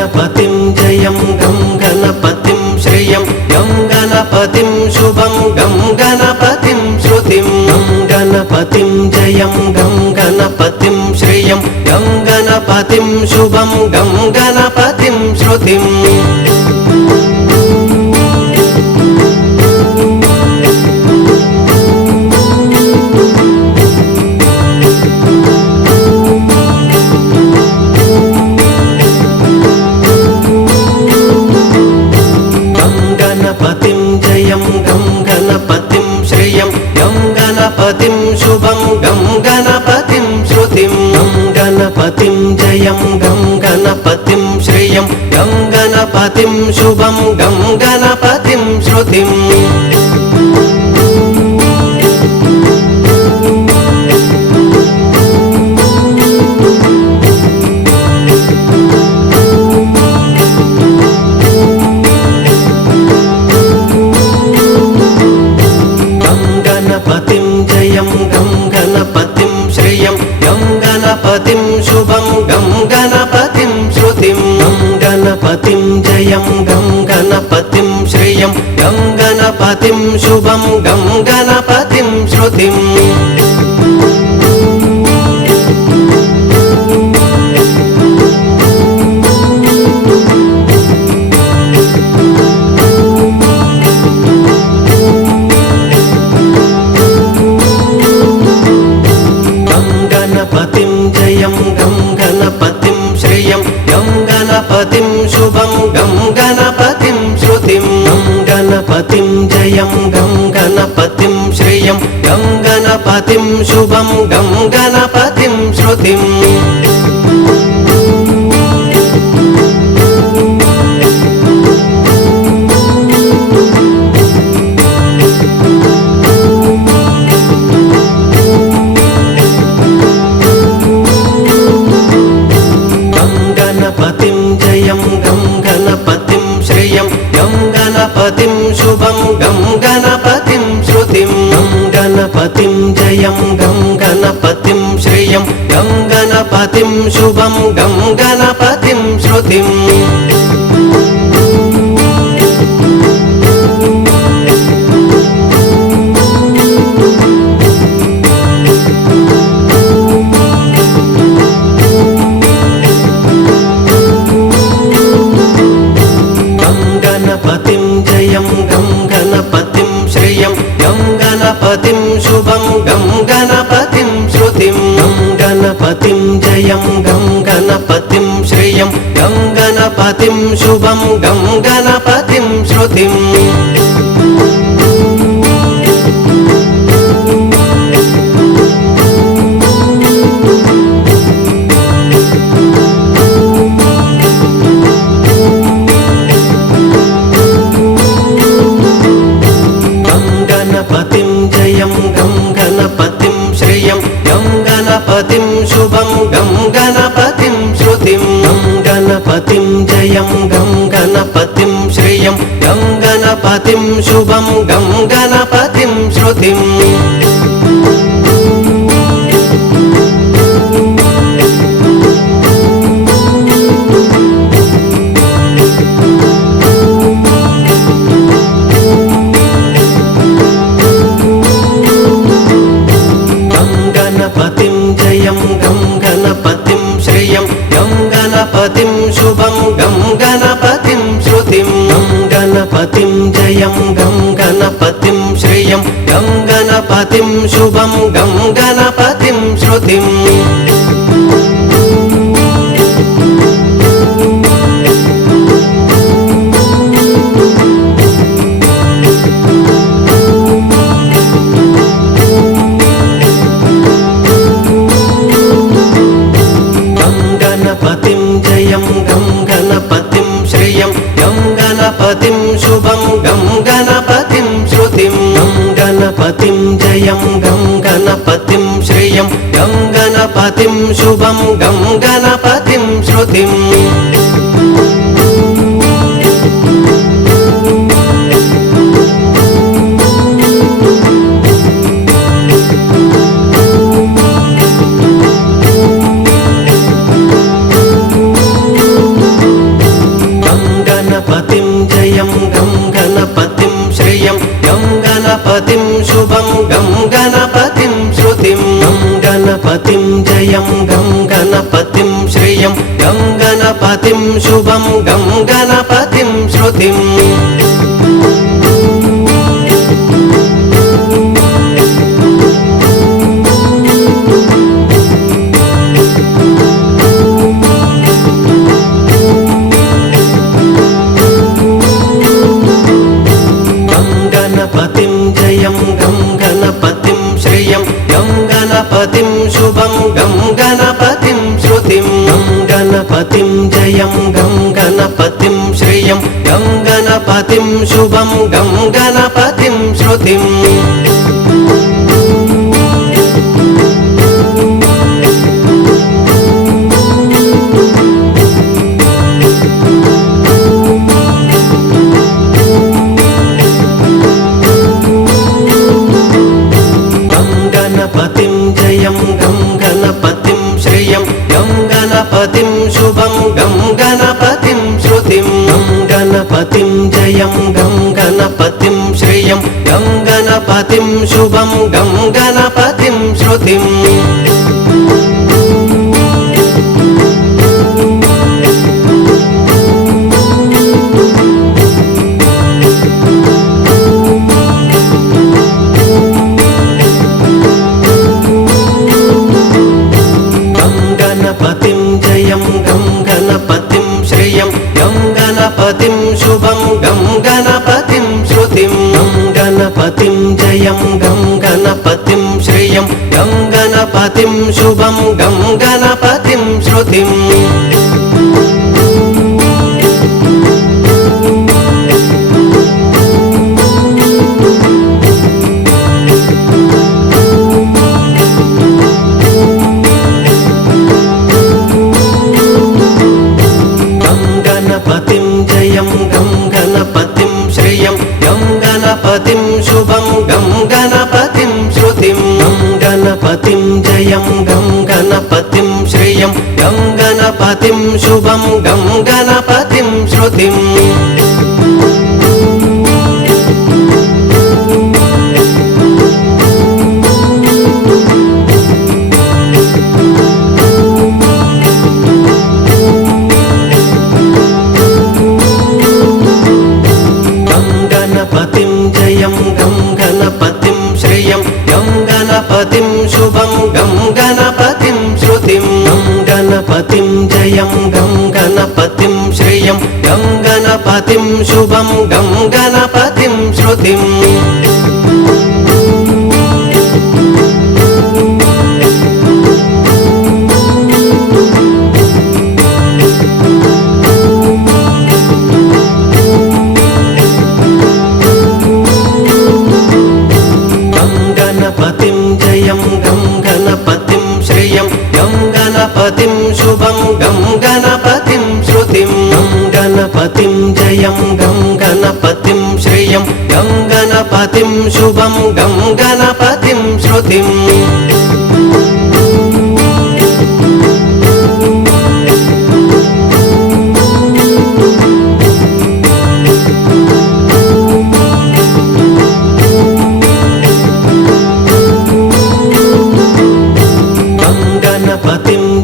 गणपतिं जयं गं गणपतिं श्रियं गं गणपतिं शुभं गं गणपतिं श्रुतिं गं गणपतिं जयं गं गणपतिं श्रियं गं गणपतिं शुभं गं गणपतिं श्रुतिं गणपतिं जयं गं गणपतिं श्रियं गं गणपतिं शुभं गं गणपतिं श्रुतिं गं गणपतिं जयं गं गणपतिं श्रियं गं गणपतिं शुभं गं गणपतिं श्रुतिं गणपतिं जयं गं गणपतिं श्रियं गं गणपतिं शुभं गं गणपतिं श्रुतिं गं गणपतिं जयं गं गणपतिं श्रियं गं गणपतिं शुभं गं गणपतिं श्रुतिं गणपतिं जयं गं गणपतिं श्रियं गं गणपतिं शुभं गं गणपतिं श्रुतिं गं गणपतिं जयं गं गणपतिं श्रियं गं गणपतिं शुभं गं गणपतिं श्रुतिं गणपतिं जयं गं गणपतिं श्रियं गं गणपतिं शुभं गं गणपतिं श्रुतिं गं गणपतिं जयं गं गणपतिं श्रियं गं गणपतिं शुभं गं गणपतिं श्रुतिं गणपतिं जयं गं गणपतिं श्रियं गं गणपतिं शुभं गं गणपतिं श्रुतिं गं गणपतिं जयं गं गणपतिं श्रियं गं गणपतिं शुभं गं गणपतिं श्रुतिं गणपतिं जयं गं गणपतिं श्रियं गं गणपतिं शुभं गं गणपतिं श्रुतिं गं गणपतिं जयं गं गणपतिं श्रियं गं गणपतिं शुभं गं गणपतिं श्रुतिं गणपतिं जयं गं गणपतिं श्रियं गं गणपतिं शुभं गं गणपतिं श्रुतिं गं गणपतिं जयं गं गणपतिं श्रियं गं गणपतिं शुभं गं गणपतिं श्रुतिं गणपतिं जयं गं गणपतिं श्रियं गं गणपतिं शुभं गं गणपतिं श्रुतिं गं गणपतिं जयं गं गणपतिं श्रियं गं गणपतिं शुभं गं गणपतिं श्रुतिं జయం గం గణపతిం శ్రియం గం గణపతిం శుభం గం గణపతిం శృతిం జయం గం గణపతిం శ్రియం గం గణపతిం శుభం గం గణపతిం శృతిం గం గణపతిం జయం గం గణపతిం శ్రియం గం గణపతిం శుభం గం గణపతిం శృతిం జయం గం గణపతిం శ్రియం గం గణపతిం శుభం గం గణపతిం శృతిం గం గణపతిం జయం గం గణపతిం శ్రియం గం గణపతిం శుభం గం గణపతిం శృతిం జయం గం గణపతిం శ్రియం గం గణపతిం శుభం గం గణపతిం శృతిం గం గణపతిం జయం గం గణపతిం శ్రియం గం గణపతిం శుభం గం గణపతిం శృతిం జయం గం గణపతిం శ్రియం గం గణపతిం శుభం గం గణపతిం శృతిం గం గణపతిం జయం గం గణపతిం శ్రియం గం గణపతిం శుభం గం గణపతిం శృతిం జయం గం గణపతిం శ్రియం గం గణపతిం శుభం గం గణపతిం శృతిం గం గణపతిం జయం గం గణపతిం శ్రియం గం గణపతిం శుభం గం గణపతిం శృతిం జయం గం గణపతిం శ్రియం గం గణపతిం శుభం గం గణపతిం శృతిం గం గణపతిం జయం గం గణపతిం శ్రియం గం గణపతిం శుభం గం గణపతిం శృతిం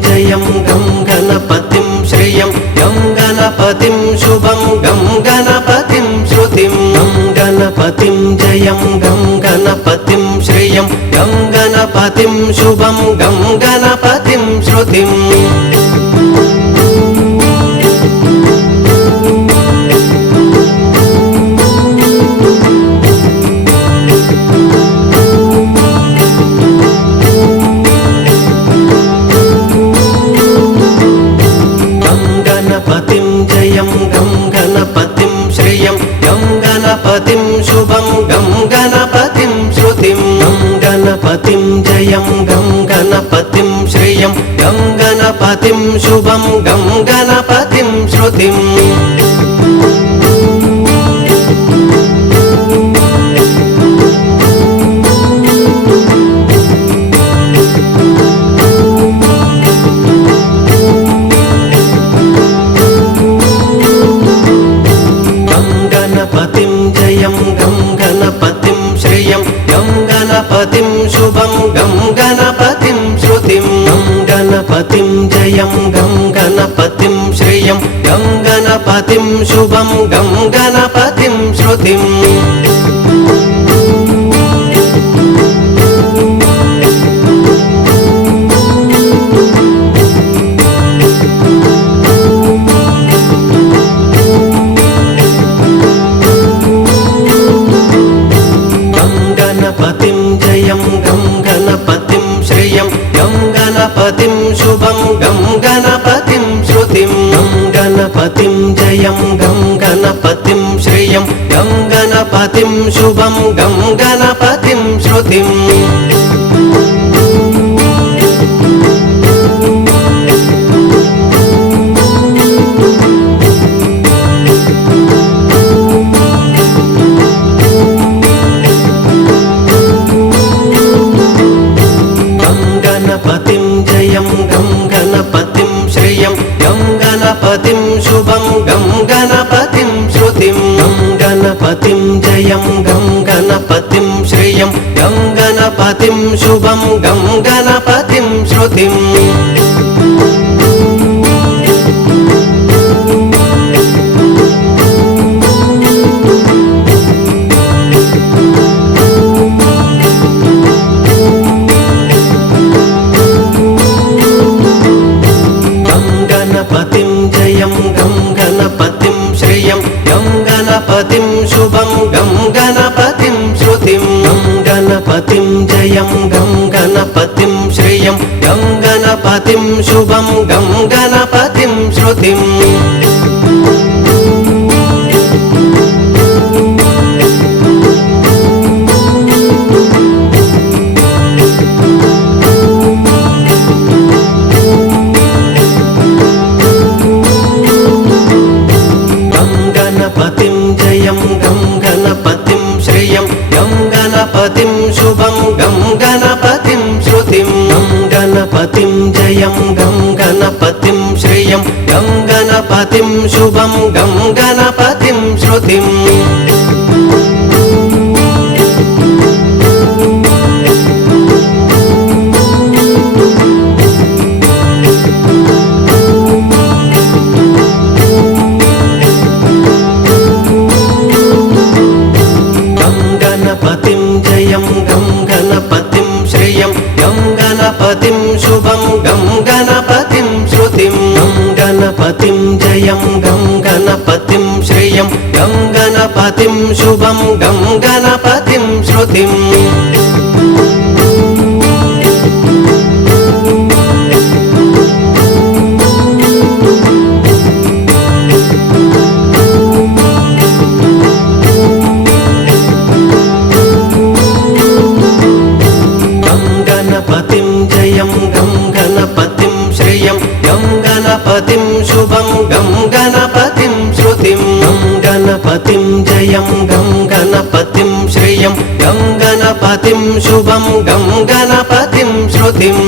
జయం గం గణపతిం శ్రియం గం గణపతిం శుభం గం గణపతిం శృతిం గం గణపతిం జయం గం గణపతిం శ్రియం గం గణపతిం శుభం గం గణపతిం శృతిం జయం గం గణపతిం శ్రియం గం గణపతిం శుభం గం గణపతిం శృతిం గం గణపతిం జయం గం గణపతిం శ్రియం గం గణపతిం శుభం గం గణపతిం శృతిం జయం గం గణపతిం శ్రియం గం గణపతిం శుభం గం గణపతిం శృతిం గం श्रियं गं गणपतिं शुभं गं गणपतिं श्रुतिम् गणपतिं शुभं गं गणपतिं श्रुतिं गं गणपतिं जयं गं गणपतिं श्रियं गं गणपतिं शुभं गं गणपतिं श्रुतिम् गणपतिं शुभं गं गणपतिं श्रुतिं गं गणपतिं जयं गं गणपतिं श्रियं गं गणपतिं शुभं गं गणपतिं श्रुतिम् गणपतिं शुभं गं गणपतिं श्रुतिं गं गणपतिं जयं गं गणपतिं श्रियं गं गणपतिं शुभं गं गणपतिं श्रुतिम् गणपतिं शुभं गं गणपतिं श्रुतिं गं गणपतिं जयं गं गणपतिं श्रियं गं गणपतिं शुभं गं गणपतिं श्रुतिम् गणपतिं शुभं गं गणपतिं श्रुतिं गं गणपतिं जयं गं गणपतिं श्रियं गं गणपतिं शुभं गं गणपतिं श्रुतिम् गणपतिं शुभं गं गणपतिं श्रुतिं गं गणपतिं जयं गं गणपतिं श्रियं गं गणपतिं शुभं गं गणपतिं श्रुतिम्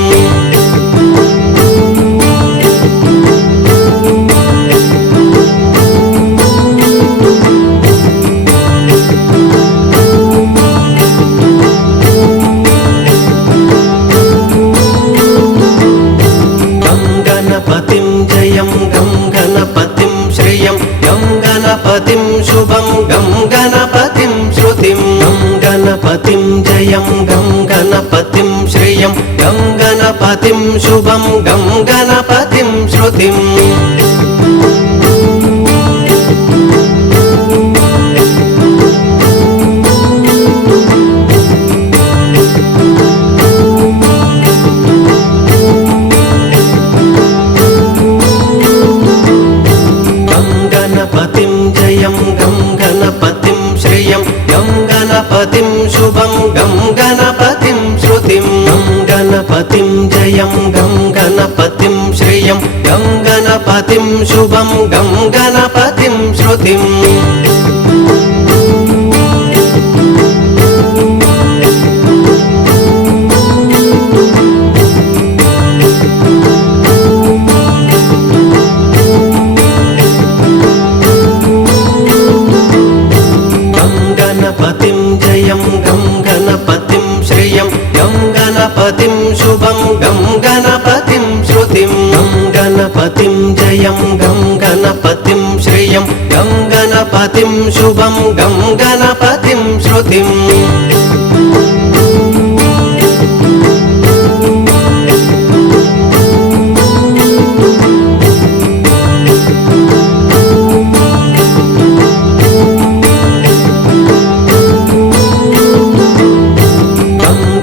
गणपतिं शुभं गं गणपतिं श्रुतिं गं गणपतिं जयं गं गणपतिं श्रियं गं गणपतिं शुभं गं गणपतिं श्रुतिम् गणपतिं शुभं गं गणपतिं श्रुतिं गं गणपतिं जयं गं गणपतिं श्रियं गं गणपतिं शुभं गं गणपतिं श्रुतिम् गणपतिं शुभं गं गणपतिं श्रुतिं गं गणपतिं जयं गं गणपतिं श्रियं गं गणपतिं शुभं गं गणपतिं श्रुतिम्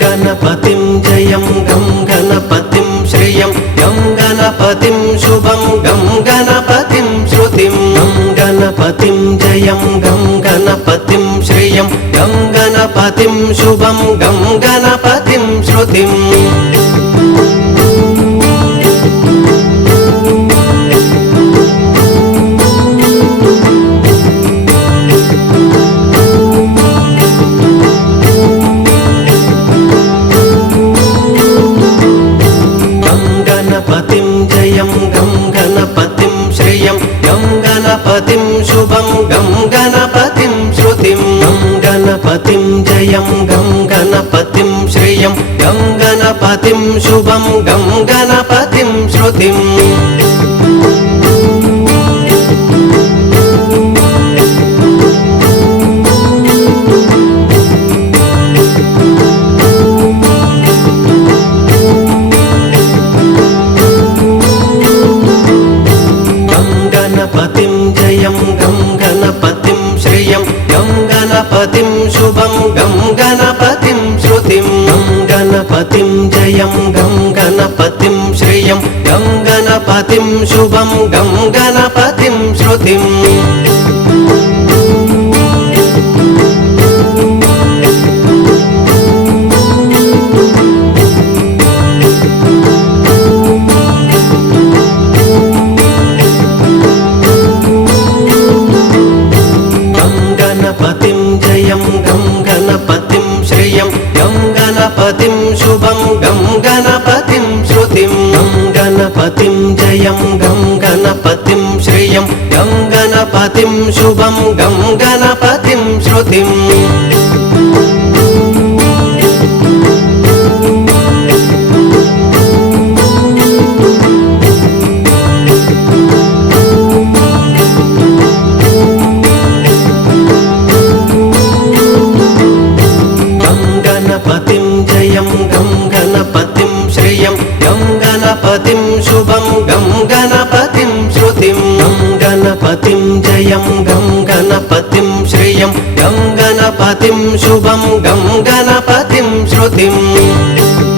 गणपतिं जयं गं गणपतिं श्रियं गं गणपतिं शुभं गं गणपतिं श्रुतिं गं गणपतिं जयं गं गणपतिं श्रियं गं गणपतिं शुभं गं गणपतिं श्रुतिम् गणपतिं जयं गं गणपतिं श्रियं गं गणपतिं शुभं गं गणपतिं श्रुतिं गं गणपतिं जयं गं गणपतिं श्रियं गं गणपतिं शुभं गं गणपतिं श्रुतिम् गणपतिं जयं गं गणपतिं श्रियं गं गणपतिं शुभं गं गणपतिं श्रुतिं गं गणपतिं जयं गं गणपतिं श्रियं गं गणपतिं शुभं गं गणपतिं श्रुतिम् गणपतिं जयं गं गणपतिं श्रियं गं गणपतिं शुभं गं गणपतिं श्रुतिं गं गणपतिं जयं गं गणपतिं श्रियं गं गणपतिं शुभं गं गणपतिं श्रुतिम् गणपतिं जयं गं गणपतिं श्रियं गं गणपतिं शुभं गं गणपतिं श्रुतिं गं गणपतिं जयं गं गणपतिं श्रियं गं गणपतिं शुभं गं गणपतिं श्रुतिम्